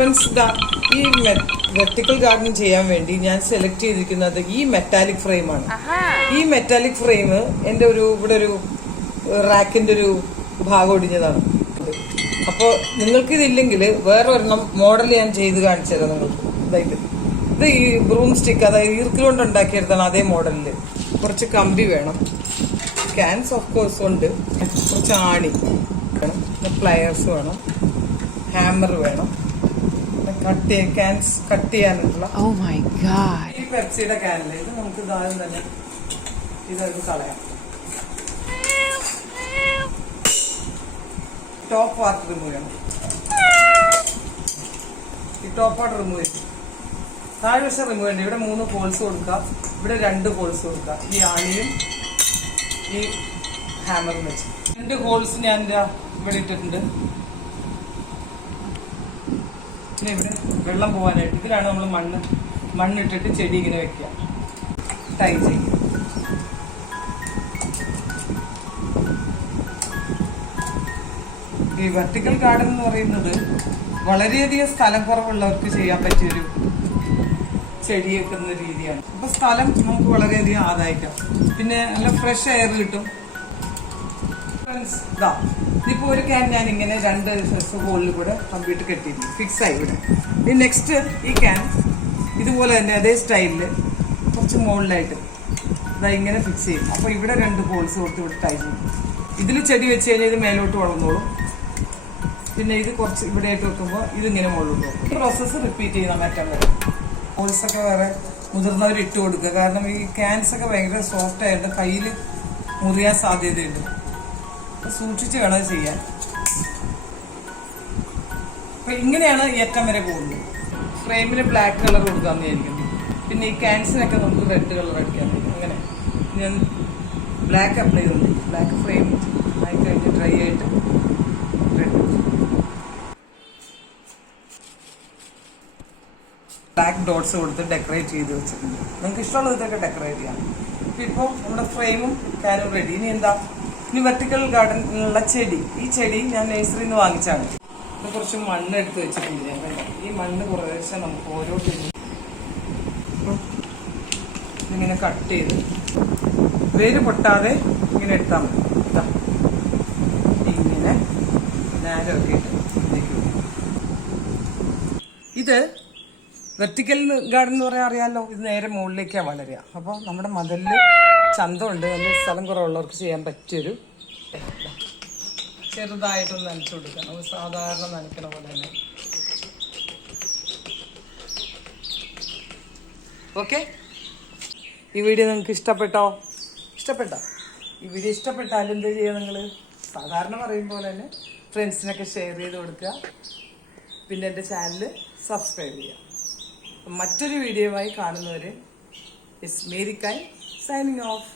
Friends, ഈ vertical garden ചെയ്യാൻ വേണ്ടി ഞാൻ സെലക്ട് ചെയ്തിരിക്കുന്നത് ഈ മെറ്റാലിക് ഫ്രെയിമാണ്. ഈ മെറ്റാലിക് ഫ്രെയിം എൻ്റെ ഇവിടെ ഒരു റാക്കിന്റെ ഒരു ഭാഗം ഒടിഞ്ഞതാണ്. അപ്പോൾ നിങ്ങൾക്ക് ഇതില്ലെങ്കിൽ വേറെ ഒരെണ്ണം മോഡൽ ഞാൻ ചെയ്ത് കാണിച്ചു തരാം നിങ്ങൾക്ക്. ഇത് ഈ ബ്രൂം സ്റ്റിക്ക്, അതായത് ഈർക്കിലുകൊണ്ട് ഉണ്ടാക്കിയെടുത്താണ്. അതേ മോഡലില് കുറച്ച് കമ്പി വേണം, ക്യാൻസ് ഓഫ് കോഴ്സ് ഉണ്ട്, കുറച്ച് ആണി വേണം, പ്ലയേഴ്സ് വേണം, ഹാമർ വേണം, ക്യാൻസ് കട്ട് ചെയ്യാനുള്ള ഈ പെപ്സിയുടെ ക്യാനില് ഇത് നമുക്ക് ഇതാദ്യം തന്നെ ഇതൊക്കെ കളയാം. ടോപ്പ് പാർട്ട് റിമൂവ് ചെയ്യണം. ഈ ടോപ്പ് പാർട്ട് റിമൂവ് ചെയ്യും. താഴെ വശം റിമൂവ് ചെയ്യണം. ഇവിടെ 3 ഹോൾസ് കൊടുക്കുക, ഇവിടെ 2 ഹോൾസ് കൊടുക്കുക. ഈ ആണിയും ഈ ഹാമറും വെച്ച് 2 ഹോൾസ് ഞാൻ ഇവിടെ ഇട്ടിട്ടുണ്ട്. പിന്നെ ഇവിടെ വെള്ളം പോകാനായിട്ട് ഇതിലാണ് നമ്മൾ മണ്ണിട്ടിട്ട് ചെടി ഇങ്ങനെ വെക്കുക, ടൈ ചെയ്യും. ഈ വെർട്ടിക്കൽ ഗാർഡൻ എന്ന് പറയുന്നത് വളരെയധികം സ്ഥലം കുറവുള്ളവർക്ക് ചെയ്യാൻ പറ്റിയൊരു ചെടി വെക്കുന്ന രീതിയാണ്. അപ്പൊ സ്ഥലം നമുക്ക് വളരെയധികം ആദായിക്കാം, പിന്നെ നല്ല ഫ്രഷ് എയർ കിട്ടും. ഇതിപ്പോ ഒരു ക്യാൻ ഞാൻ ഇങ്ങനെ 2 ഹോളിൽ കൂടെ കമ്പ്യൂട്ടർ കെട്ടിയിരുന്നു, ഫിക്സ് ആയി ഇവിടെ. ഈ നെക്സ്റ്റ് ഈ ക്യാൻ ഇതുപോലെ തന്നെ അതേ സ്റ്റൈലില് കുറച്ച് മുകളിലായിട്ട് ഇങ്ങനെ ഫിക്സ് ചെയ്യും. അപ്പൊ ഇവിടെ 2 ഹോൾസ് കൊടുത്ത് ഇവിടെ ടൈ ചെയ്യും. ഇതിൽ ചെടി വെച്ച് കഴിഞ്ഞാൽ ഇത് മേലോട്ട് വളർന്നോളും. പിന്നെ ഇത് കുറച്ച് ഇവിടെ ആയിട്ട് വെക്കുമ്പോൾ ഇതിങ്ങനെ മുകളിലോട്ട് വെക്കും. ഈ പ്രോസസ്സ് റിപ്പീറ്റ് ചെയ്യുന്ന മാറ്റം വരെ. ഹോൾസ് ഒക്കെ വേറെ മുതിർന്നവർ ഇട്ട് കൊടുക്കുക, കാരണം ഈ ക്യാൻസ് ഒക്കെ ഭയങ്കര സോഫ്റ്റ് ആയിട്ട് കയ്യിൽ മുറിയാൻ സാധ്യതയുണ്ട്. സൂക്ഷിച്ച് വേണം ചെയ്യാൻ. അപ്പൊ ഇങ്ങനെയാണ് ഈ അറ്റം വരെ പോകുന്നത്. ഫ്രെയിമിന് ബ്ലാക്ക് കളർ കൊടുക്കാമെന്ന് വിചാരിക്കുന്നു. പിന്നെ ഈ ക്യാൻസിനൊക്കെ നമുക്ക് റെഡ് കളർ അടിക്കാൻ പറ്റും. അങ്ങനെ ഞാൻ ബ്ലാക്ക് അപ്ലൈ ചെയ്തു. ബ്ലാക്ക് ഫ്രെയിം ആയി കഴിഞ്ഞ് ഡ്രൈ ആയിട്ട് റെഡ് ബ്ലാക്ക് ഡോട്ട്സ് കൊടുത്ത് ഡെക്കറേറ്റ് ചെയ്ത് വെച്ചിട്ടുണ്ട്. നിങ്ങൾക്ക് ഇഷ്ടമുള്ള ഇതൊക്കെ ഡെക്കറേറ്റ് ചെയ്യാം. ഇപ്പോൾ നമ്മുടെ ഫ്രെയിമും ക്യാനും റെഡി. ഇനി വെർട്ടിക്കൽ ഗാർഡനിലുള്ള ചെടി, ഈ ചെടി ഞാൻ നഴ്സറിയിൽ നിന്ന് വാങ്ങിച്ചാണ്. ഇത് കുറച്ച് മണ്ണ് എടുത്ത് വെച്ചിട്ടുണ്ട് ഞാൻ. ഈ മണ്ണ് കുറേശ്ശെ നമുക്ക് ഓരോ ഇതിങ്ങനെ കട്ട് ചെയ്ത് വേര് പൊട്ടാതെ ഇങ്ങനെ എടുത്താൽ മതി. ഇങ്ങനെ നേരമൊക്കെ ഇട്ട് ഇത് വെർട്ടിക്കൽ ഗാർഡൻ എന്ന് പറയാൻ അറിയാമല്ലോ. ഇത് നേരെ മുകളിലേക്കാണ് വളരുക. അപ്പോൾ നമ്മുടെ മതിലിൽ ചന്തമുണ്ട്, നല്ല സ്ഥലം കുറവുള്ളവർക്ക് ചെയ്യാൻ പറ്റിയൊരു ചെറുതായിട്ടൊന്ന് നനച്ചു കൊടുക്കുക. നമ്മൾ സാധാരണ നനയ്ക്കണ പോലെ തന്നെ. ഓക്കെ, ഈ വീഡിയോ നിങ്ങൾക്ക് ഇഷ്ടപ്പെട്ടോ? ഈ വീഡിയോ ഇഷ്ടപ്പെട്ടാൽ എന്ത് ചെയ്യുക? നിങ്ങൾ സാധാരണ പറയും പോലെ തന്നെ ഫ്രണ്ട്സിനൊക്കെ ഷെയർ ചെയ്ത് കൊടുക്കുക. പിന്നെ എൻ്റെ ചാനൽ സബ്സ്ക്രൈബ് ചെയ്യുക. മറ്റൊരു വീഡിയോയുമായി കാണുന്നവരെ it's Mary Kine signing off.